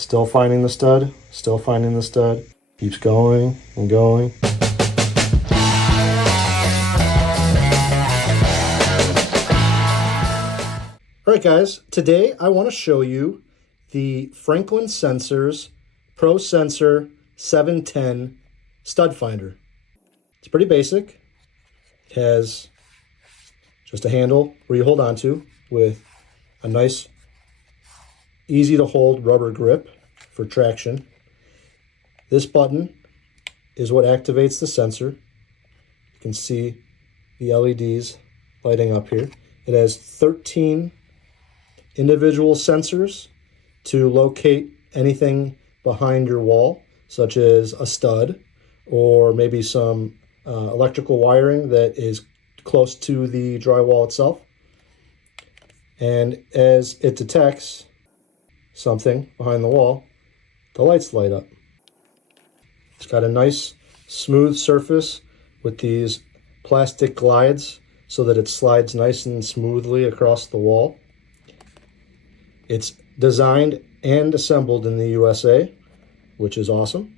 Still finding the stud, still finding the stud. Keeps going and going. All right, guys, today I want to show you the Franklin Sensors ProSensor 710 stud finder. It's pretty basic. It has just a handle where you hold on to with a nice, easy to hold rubber grip for traction. This button is what activates the sensor. You can see the LEDs lighting up here. It has 13 individual sensors to locate anything behind your wall, such as a stud or maybe some electrical wiring that is close to the drywall itself. And as it detects something behind the wall, the lights light up. It's got a nice smooth surface with these plastic glides so that it slides nice and smoothly across the wall. It's designed and assembled in the USA, which is awesome.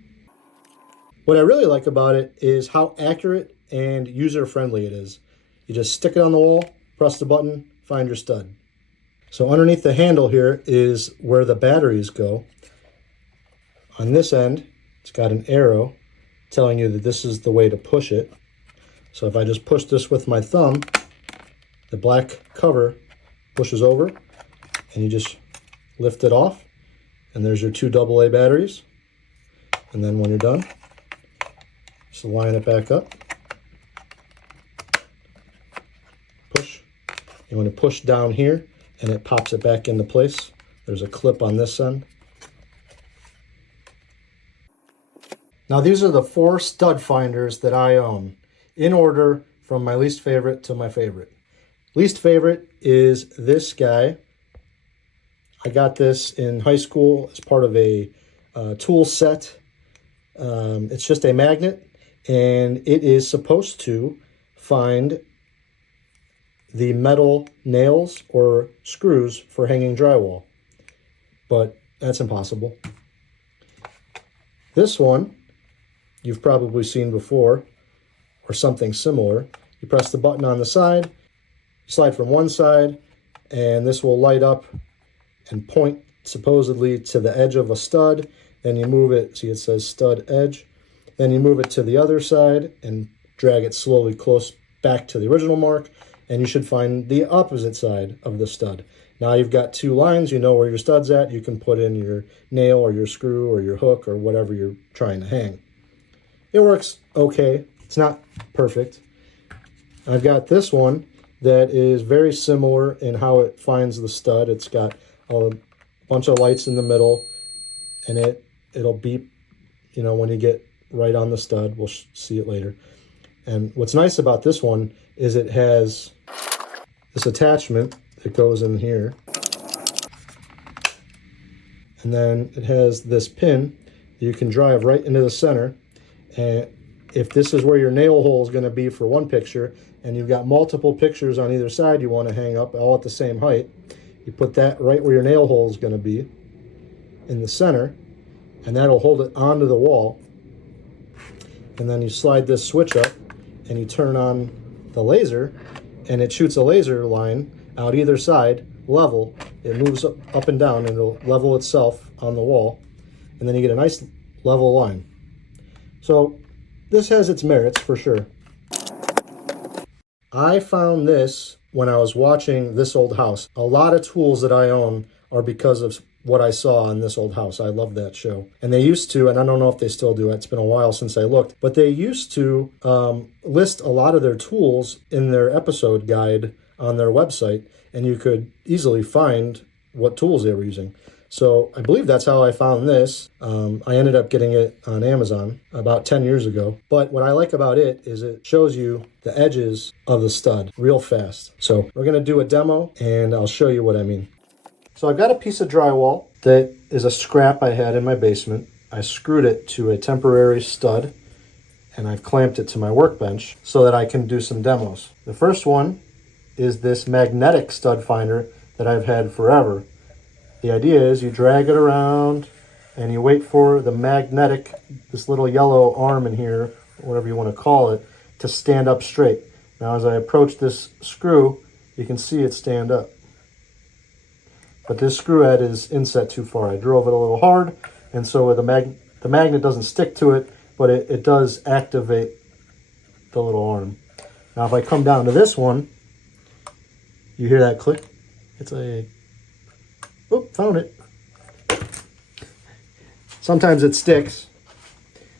What I really like about it is how accurate and user-friendly it is. You just stick it on the wall, press the button, find your stud. So underneath the handle here is where the batteries go. On this end, it's got an arrow telling you that this is the way to push it. So if I just push this with my thumb, the black cover pushes over and you just lift it off, and there's your two AA batteries. And then when you're done, just line it back up. Push. You want to push down here and it pops it back into place. There's a clip on this end. Now these are the 4 stud finders that I own, in order from my least favorite to my favorite. Least favorite is this guy. I got this in high school as part of a tool set. It's just a magnet, and it is supposed to find the metal nails or screws for hanging drywall, but that's impossible. This one you've probably seen before, or something similar. You press the button on the side, slide from one side, and this will light up and point supposedly to the edge of a stud. Then you move it, see it says stud edge. Then you move it to the other side and drag it slowly close back to the original mark, and you should find the opposite side of the stud. Now you've got 2 lines, you know where your stud's at. You can put in your nail or your screw or your hook or whatever you're trying to hang. It works okay. It's not perfect. I've got this one that is very similar in how it finds the stud. It's got a bunch of lights in the middle, and it'll beep, you know, when you get right on the stud. We'll see it later. And what's nice about this one is it has this attachment that goes in here, and then it has this pin that you can drive right into the center. And if this is where your nail hole is going to be for one picture, and you've got multiple pictures on either side you want to hang up all at the same height, you put that right where your nail hole is going to be in the center, and that'll hold it onto the wall. And then you slide this switch up and you turn on the laser, and it shoots a laser line out either side, level. It moves up and down, and it'll level itself on the wall, and then you get a nice level line. So this has its merits for sure. I found this when I was watching This Old House. A lot of tools that I own are because of what I saw on This Old House. I love that show. And they used to, and I don't know if they still do, it's been a while since I looked, but they used to list a lot of their tools in their episode guide on their website, and you could easily find what tools they were using. So I believe that's how I found this. I ended up getting it on Amazon about 10 years ago. But what I like about it is it shows you the edges of the stud real fast. So we're going to do a demo, and I'll show you what I mean. So I've got a piece of drywall that is a scrap I had in my basement. I screwed it to a temporary stud, and I've clamped it to my workbench so that I can do some demos. The first one is this magnetic stud finder that I've had forever. The idea is you drag it around and you wait for the magnetic, this little yellow arm in here, whatever you want to call it, to stand up straight. Now as I approach this screw, you can see it stand up. But this screw head is inset too far. I drove it a little hard, and so the magnet doesn't stick to it, but it does activate the little arm. Now if I come down to this one, you hear that click? It's a, oop, found it. Sometimes it sticks,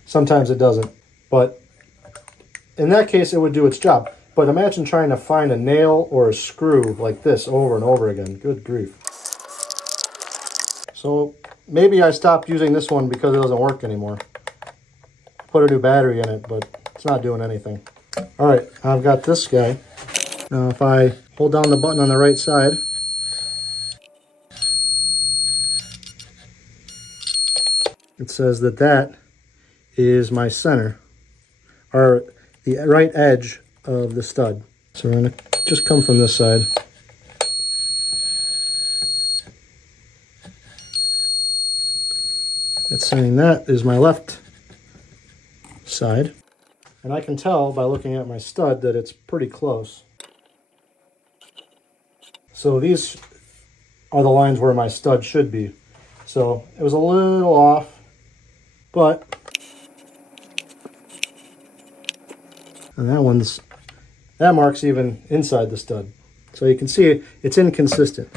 sometimes it doesn't. But in that case, it would do its job. But imagine trying to find a nail or a screw like this over and over again. Good grief. So maybe I stopped using this one because it doesn't work anymore. Put a new battery in it, but it's not doing anything. All right, I've got this guy. Now if I hold down the button on the right side, it says that that is my center, or the right edge of the stud. So we're going to just come from this side. It's saying that is my left side. And I can tell by looking at my stud that it's pretty close. So these are the lines where my stud should be. So it was a little off, but, and that mark's even inside the stud. So you can see it's inconsistent.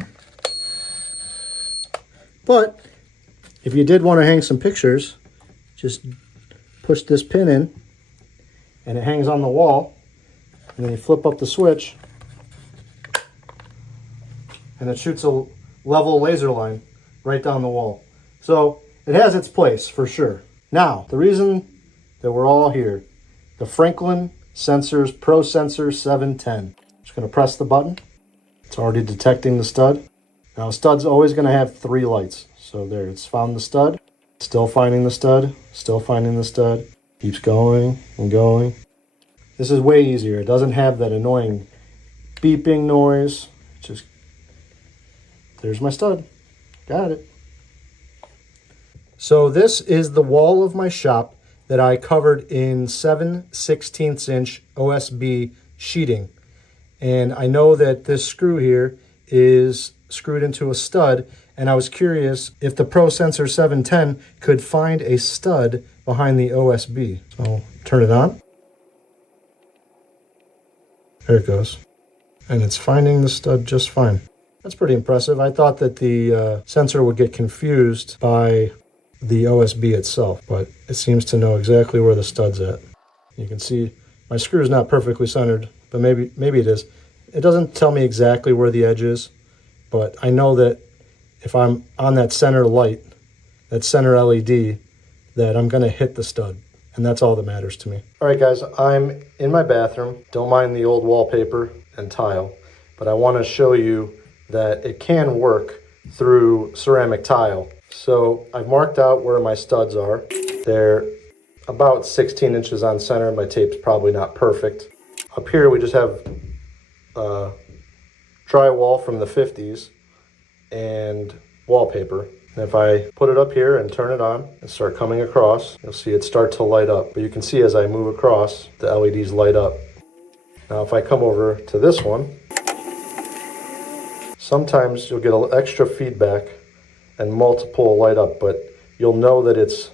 But if you did want to hang some pictures, just push this pin in and it hangs on the wall, and then you flip up the switch and it shoots a level laser line right down the wall. So it has its place for sure. Now, the reason that we're all here, the Franklin Sensors ProSensor 710. Just going to press the button. It's already detecting the stud. Now, a stud's always going to have 3 lights. So there, it's found the stud, still finding the stud, still finding the stud, keeps going and going. This is way easier. It doesn't have that annoying beeping noise. Just, there's my stud. Got it. So this is the wall of my shop that I covered in 7/16" OSB sheeting. And I know that this screw here is screwed into a stud, and I was curious if the ProSensor 710 could find a stud behind the OSB. So I'll turn it on. There it goes. And it's finding the stud just fine. That's pretty impressive. I thought that the sensor would get confused by the OSB itself, but it seems to know exactly where the stud's at. You can see my screw is not perfectly centered, but maybe it is. It doesn't tell me exactly where the edge is, but I know that if I'm on that center light, that center LED, that I'm going to hit the stud, and that's all that matters to me. All right, guys, I'm in my bathroom. Don't mind the old wallpaper and tile, but I want to show you that it can work through ceramic tile. So I've marked out where my studs are. They're about 16 inches on center. My tape's probably not perfect. Up here we just have drywall from the 50s and wallpaper. And if I put it up here and turn it on and start coming across, you'll see it start to light up. But you can see as I move across, the LEDs light up. Now if I come over to this one, sometimes you'll get a little extra feedback and multiple light up, but you'll know that it's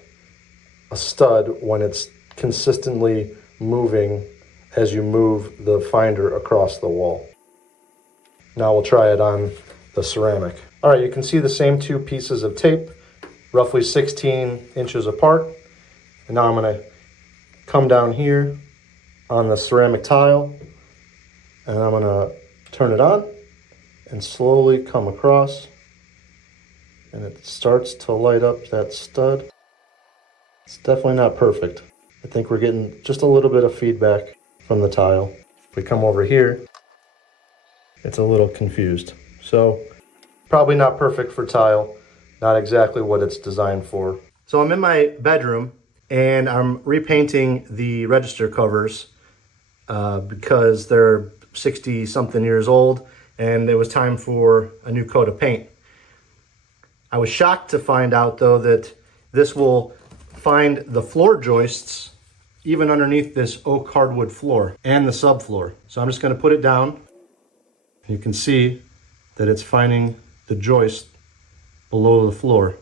a stud when it's consistently moving as you move the finder across the wall. Now we'll try it on the ceramic. All right, you can see the same 2 pieces of tape, roughly 16 inches apart. And now I'm gonna come down here on the ceramic tile, and I'm gonna turn it on and slowly come across, and it starts to light up that stud. It's definitely not perfect. I think we're getting just a little bit of feedback from the tile. If we come over here, it's a little confused. So probably not perfect for tile, not exactly what it's designed for. So I'm in my bedroom and I'm repainting the register covers because they're 60 something years old and it was time for a new coat of paint. I was shocked to find out though that this will find the floor joists even underneath this oak hardwood floor and the subfloor. So I'm just going to put it down. You can see that it's finding the joist below the floor.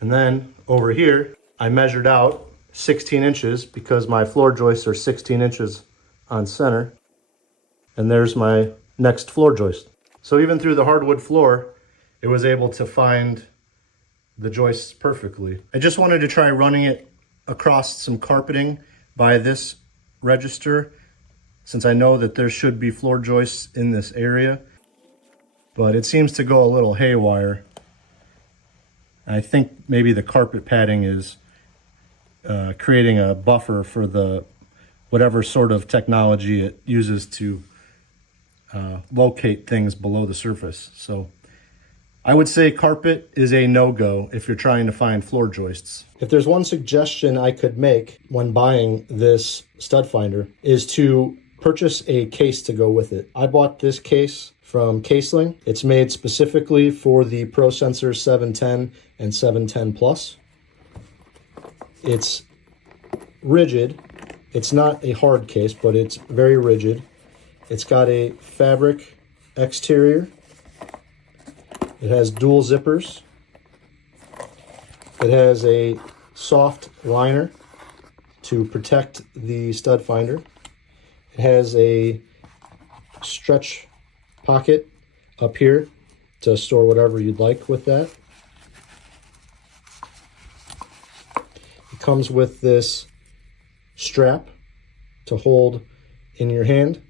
And then over here, I measured out 16 inches because my floor joists are 16 inches on center. And there's my next floor joist. So even through the hardwood floor, it was able to find the joists perfectly. I just wanted to try running it across some carpeting by this register, since I know that there should be floor joists in this area, but it seems to go a little haywire. I think maybe the carpet padding is creating a buffer for the whatever sort of technology it uses to locate things below the surface. So I would say carpet is a no-go if you're trying to find floor joists. If there's one suggestion I could make when buying this stud finder is to purchase a case to go with it. I bought this case from Caseling. It's made specifically for the ProSensor 710 and 710 Plus. It's rigid. It's not a hard case, but it's very rigid. It's got a fabric exterior. It has dual zippers. It has a soft liner to protect the stud finder. It has a stretch pocket up here to store whatever you'd like with that. It comes with this strap to hold in your hand,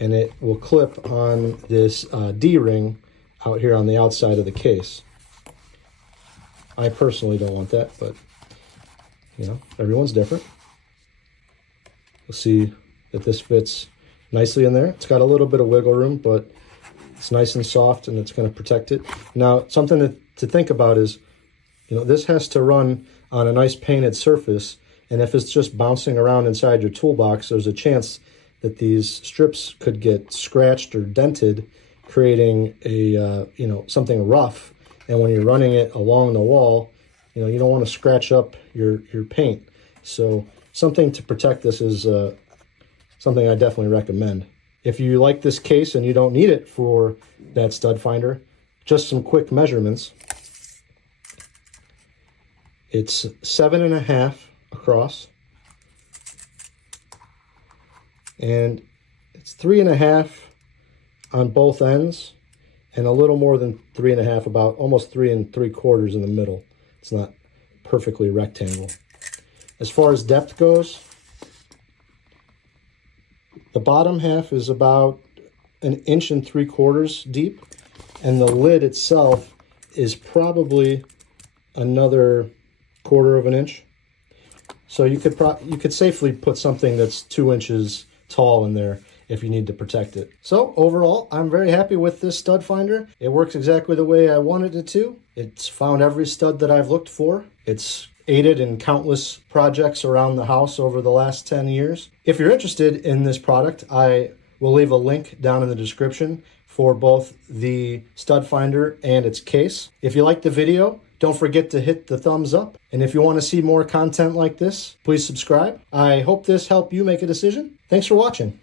and it will clip on this D-ring out here on the outside of the case. I personally don't want that, but you know, everyone's different. You'll see that this fits nicely in there. It's got a little bit of wiggle room, but it's nice and soft, and it's going to protect it. Now, something to think about is, you know, this has to run on a nice painted surface, and if it's just bouncing around inside your toolbox, there's a chance that these strips could get scratched or dented, creating a you know, something rough. And when you're running it along the wall, you know, you don't want to scratch up your paint. So something to protect this is something I definitely recommend. If you like this case and you don't need it for that stud finder, just some quick measurements. It's 7.5 across, and it's 3.5 on both ends, and a little more than 3.5, about almost 3 3/4 in the middle. It's not perfectly rectangle. As far as depth goes, the bottom half is about 1 3/4 deep, and the lid itself is probably another 1/4 of an inch. So you could safely put something that's 2 inches tall in there if you need to protect it. So overall, I'm very happy with this stud finder. It works exactly the way I wanted it to. It's found every stud that I've looked for. It's aided in countless projects around the house over the last 10 years. If you're interested in this product, I will leave a link down in the description for both the stud finder and its case. If you liked the video, don't forget to hit the thumbs up. And if you want to see more content like this, please subscribe. I hope this helped you make a decision. Thanks for watching.